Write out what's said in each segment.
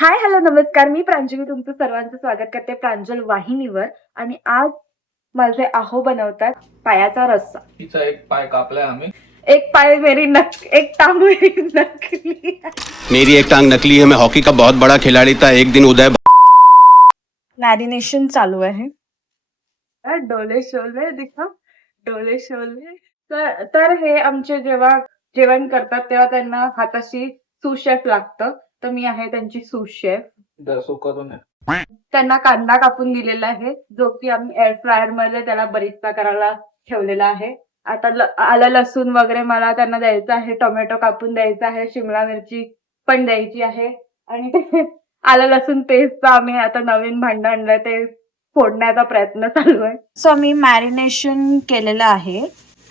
हाय, hello, नमस्कार. मी प्रांजली तुमचं सर्वांचं स्वागत करते प्रांजल वाहिनीवर. आणि आज माझे आहो बनवतात पायाचा रस्सा. तिचा एक पाय कापलाय आम्ही. एक पाय मेरी एक टांग मेरी नकली है. मेरी एक टांग नकली है। मैं हॉकी का बहुत बड़ा खिलाड़ी था। एक दिन उदय मॅरिनेशन चालू आहे. डोले शोले दिखा, डोले शोले. तर हे आमचे जेव्हा जेवण करतात तेव्हा त्यांना हाताशी सुशेफ लागतं. तर मी आहे त्यांची सुशेफ. करून त्यांना कांदा कापून दिलेला आहे, जो की आम्ही एअर फ्रायर मध्ये त्याला बरिस्ता करायला ठेवलेला आहे. आता आलं लसूण वगैरे मला त्यांना द्यायचं आहे, टोमॅटो कापून द्यायचा आहे, शिमला मिरची पण द्यायची आहे. आणि ते आलं लसूण पेस्ट आम्ही आता नवीन भांड आणलंय, ते फोडण्याचा प्रयत्न चालू आहे. सो मी मॅरिनेशन केलेलं आहे,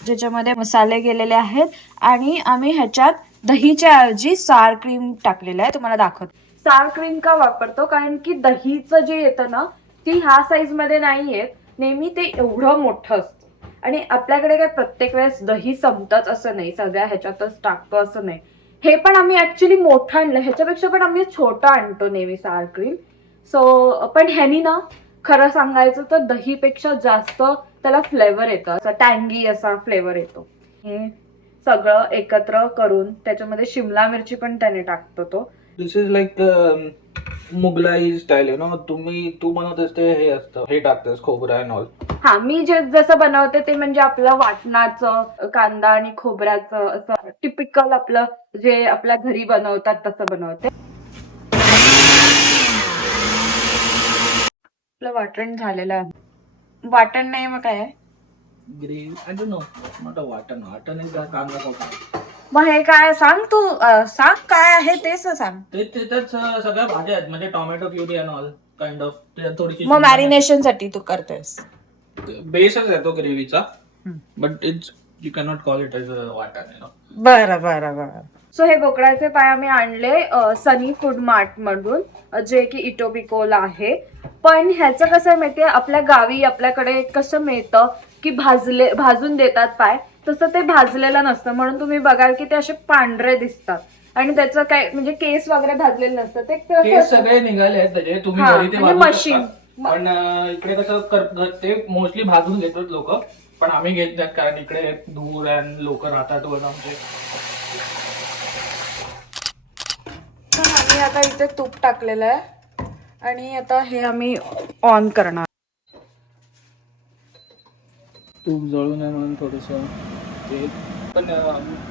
ज्याच्यामध्ये मसाले गेलेले आहेत. आणि आम्ही ह्याच्यात दहीच्या ऐवजी सार क्रीम टाकलेलं आहे. तुम्हाला दाखवते. सार क्रीम का वापरतो, कारण की दहीचं जे येतं ना, ती ह्या साईज मध्ये नाही येत. नेहमी ते एवढं मोठं असतं. आणि आपल्याकडे काय प्रत्येक वेळेस दही संपतच असं नाही, सगळ्या ह्याच्यातच टाकतो असं नाही. हे पण आम्ही ऍक्च्युली मोठं आणलं, ह्याच्यापेक्षा पण आम्ही छोटं आणतो नेहमी सार क्रीम. सो पण ह्यानी ना, खरं सांगायचं तर दहीपेक्षा जास्त त्याला फ्लेवर येतं, असा टँगी असा फ्लेवर येतो. हे सगळं एकत्र करून त्याच्यामध्ये शिमला मिरची पण त्याने टाकतो तो. दिस इज लाईक मुगलाई स्टाईल, तू बनवतेस ते हे असतं, हे टाकतेस खोबरं अँड ऑल. हा, मी जसं बनवते ते म्हणजे आपलं वाटणाचं कांदा आणि खोबऱ्याचं असं टिपिकल आपलं जे आपल्या घरी बनवतात तसं बनवते. आपलं वाटण झालेलं आहे. वाटण नाही मग काय आहे? Gravy, I don't know, not a वाटण. वाटण इज कांदा खोबरा. मग हे काय सांग तू, सांग काय आहे तेच सांग. त्याच्यात सगळ्या भाज्या आहेत, म्हणजे tomato puree and all kind of. थोडीशी मग मॅरिनेशन साठी तू करतेस. बेसच आहे तो ग्रेव्हीचा, but it's you can not call it as a वाटण. बरं बरं बरं. सो हे बोकडाचे पाय आम्ही आणले सनी फूड मार्ट मधून, जे की इटोबिकोला आहे. पण ह्याचं कसं माहितीये, आपल्या गावी आपल्याकडे कसं मिळतं की भाजून देतात पाय, तसं ते भाजलेलं नसतं. म्हणून तुम्ही बघाल की ते असे पांढरे दिसतात. आणि त्याचं काय म्हणजे केस वगैरे भाजलेलं नसतं, ते सगळे निघाले आहेत त्याचे. तुम्ही घरी ते म्हणजे भाजू मशीन. शकता. पण इकडे कसं ते मोस्टली भाजून घेतात लोक, पण आम्ही घेत नाहीत, कारण इकडे दूर आणि लोक राहतात वर आमचे. आम्ही आता इथे तूप टाकलेलं आहे आणि आता हे आम्ही ऑन करणार. तूप जळू नये म्हणून थोडस ते. पण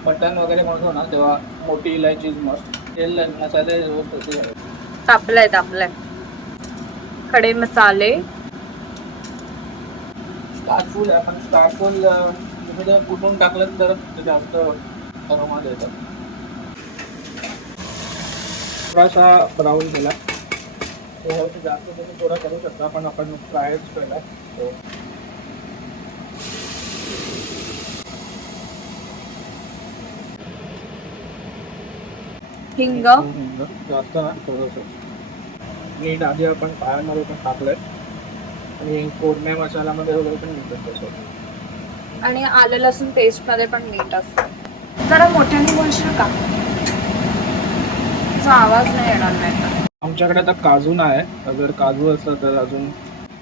मटण वगैरे म्हणतो ना, तेव्हा मोठी इलायची मस्त. तेल मसाले तापलंय खडे मसाले. स्टार्टफुल आहे, पण स्टार्टफुल कुठून टाकलं तर जास्त अरोमा देतं. थोडासा ब्राऊन केला, जास्त तुम्ही थोडा करू शकता, पण आपण फ्रायच केला. हिंग जास्त ना, थोडंसं मीठ आधी आपण पायांमध्ये पण टाकलंय, आणि फोडण्या मसाल्यामध्ये वगैरे पण मीठ तसं. आणि आलं लसूण पेस्ट मध्ये पण मीठ असतं. जरा मोठ्याने बोलशील का? तुझा आवाज नाही येणार नाही तर. आमच्याकडे आता काजू नाही, अगर काजू असतं तर अजून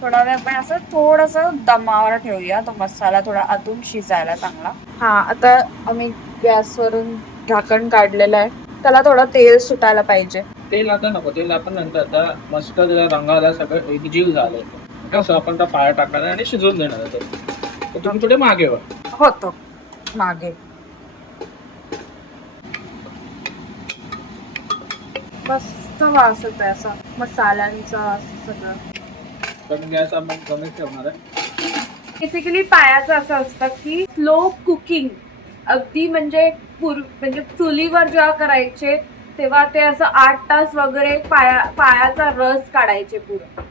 थोडा वेळ आपण असं थोडस दमावर ठेवूया, तो मसाला थोडा आतून शिजायला चांगला. हा, आता आम्ही गॅसवरून झाकण काढलेलं आहे, त्याला थोडं तेल सुटायला पाहिजे. तेल आता नको, तेल आपण नंतर. आता मस्त त्याला रंगाला सगळं एकजीव झालंय, कसं आपण त्या पाया टाकणार आहे आणि शिजवून देणार आहे. तर तुम्ही थोडे मागे होतो मागे. मस्त वास येतो असा मसाल्यांचा सगळं. पण गॅस आपण कमी ठेवणार आहे. बेसिकली पायाचं असं असतं की स्लो कुकिंग, अगदी म्हणजे चुलीवर जेव्हा करायचे तेव्हा ते असं 8 तास वगैरे पायाचा रस काढायचे पुरं.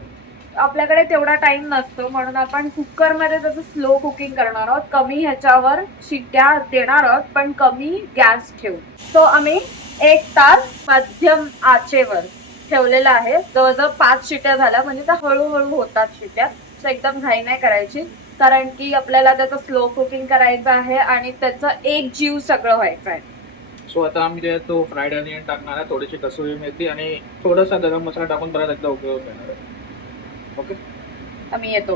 आपल्याकडे तेवढा टाइम नसतो, म्हणून आपण कुकरमध्ये त्याचं स्लो कुकिंग करणार आहोत. कमी ह्याच्यावर शिट्ट्या देणार आहोत, पण कमी गॅस ठेवून. तो आम्ही 1 तास मध्यम आचेवर ठेवलेला आहे. जवळजवळ 5 शिट्ट्या झाल्या, म्हणजे त्या हळूहळू होतात शिट्ट्या. एकदम घाई नाही करायची, कारण की आपल्याला त्याचं स्लो कुकिंग करायचं आहे आणि त्याचं एक जीव सगळं व्हायचं आहे. सो आता आम्ही त्याच्यात तो फ्राईड अनियन टाकणार आहे, थोडीशी कसुरी मेथी आणि थोडासा गरम मसाला टाकून परत एकदा उपयोग घेणार आहे. ओके, आम्ही येतो.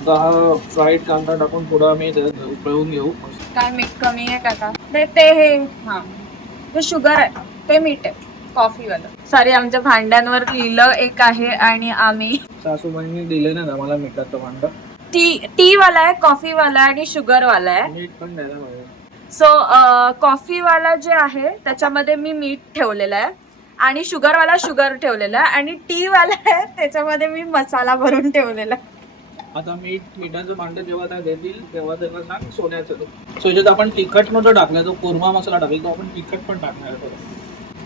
आता हा फ्राईड कांदा टाकून थोडा आम्ही त्याच्यात उकळून घेऊ. काय मीठ कमी आहे काका? ते हे हा ते शुगर आहे, ते मीठ आहे कॉफीवालं. सॉरी, आमच्या भांड्यांवर लिहिलं एक आहे आणि आम्ही सासूबाईंनी दिले ना आम्हाला मिठाचं भांड. टी वाला आहे, कॉफी वाला आहे आणि शुगर वाला आहे. मीठ पण द्यायला पाहिजे. सो कॉफी वाला जे आहे त्याच्यामध्ये मी मीठ ठेवलेलं आहे आणि शुगर वाला शुगर ठेवलेला आहे आणि टी वाला आहे त्याच्यामध्ये मी मसाला भरून ठेवलेला आहे. आता मिठाचं भांड जेव्हा त्या देतील तेव्हा त्यांना सांग सोन्याचं. सो याच्यात आपण तिखट नव्हतं टाकला, जो कोरमा मसाला टाकेल तो आपण तिखट पण टाकणार आहे.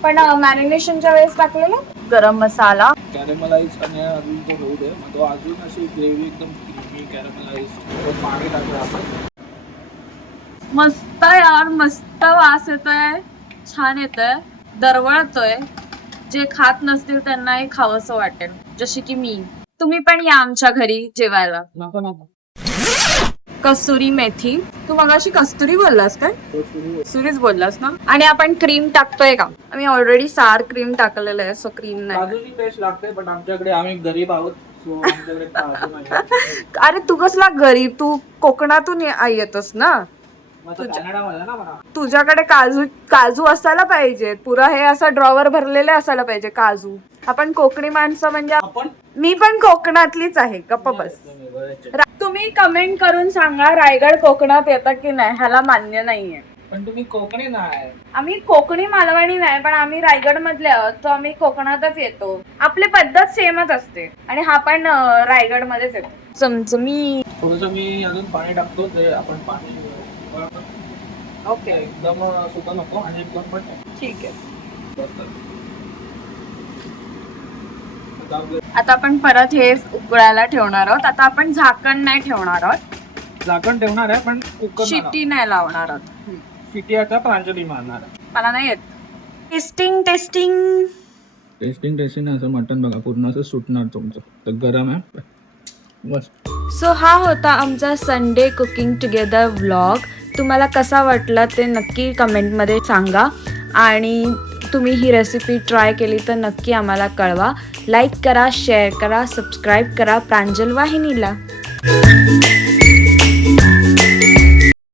पण मॅरिनेशनच्या वेळेस टाकलेलं गरम मसाला कॅरेमलाइज आणि अजून तो होऊ दे, मग तो अजून अशी ग्रेव्ही एकदम क्रीमी कॅरेमलाइज पाणी टाकलं आपण. मस्त यार, मस्त वास येतोय, छान येतोय, दरवळतोय. जे खात नसतील त्यांनाही खावंसं वाटेल, जशी की मी. तुम्ही पण या आमच्या घरी जेवायला. नको नको. कसुरी मेथी. तू मगाशी कस्तुरी बोललास काय? तो सुरू सुरीच बोललास ना. आणि आपण क्रीम टाकतोय का? आम्ही ऑलरेडी सार क्रीम टाकलेलं आहे, सो क्रीम नाही. काजूची पेस्ट लागते, पण आमच्याकडे आम्ही गरीब आहोत, सो आमच्याकडे काजू नाही. अरे तू कसला गरीब? तू कोकणातून येतोस ना, कॅनडामध्ये ना मला. तुझ्याकडे काजू असायला पाहिजे. पुरा हे असं ड्रॉवर भरलेले असायला पाहिजे काजू. आपण कोकणी माणसं म्हणजे आपण मी पण कोकणातलीच आहे. गप्प बस. तुम्ही कमेंट करून सांगा रायगड कोकणात येतं की नाही. ह्याला मान्य नाहीये. पण तुम्ही कोकणी नाही. आम्ही कोकणी मालवणी नाही, पण आम्ही रायगड मधले आहोत, तर आम्ही कोकणातच येतो. आपली पद्धत सेमच असते आणि हा पण रायगड मध्येच येतो. चमचमी. थोडस मी अजून पाणी टाकतो, ते आपण पाणी ओके एकदम सुका नको आणि एकदम पण ठीक आहे. बस. आता आपण परत हे उकळायला ठेवणार आहोत. आता आपण झाकण नाही ठेवणार आहोत, झाकण ठेवणार आहे पण कुकर शिट्टी नाही लावणार आहोत. शिट्टी आता प्रांजली मारणार आहे. मला नाही येत. टेस्टिंग टेस्टिंग टेस्टिंग असं मटण बघा पूर्ण असं सुटणार तुमचं. तर गरम आहे बस. सो हा होता आमचा संडे कुकिंग टुगेदर व्लॉग. तुम्हाला कसा वाटला ते नक्की कमेंटमध्ये सांगा आणि तुम्ही ही रेसिपी ट्राय केली तर नक्की आम्हाला कळवा. लाईक करा, शेअर करा, सबस्क्राईब करा प्रांजल वाहिनीला.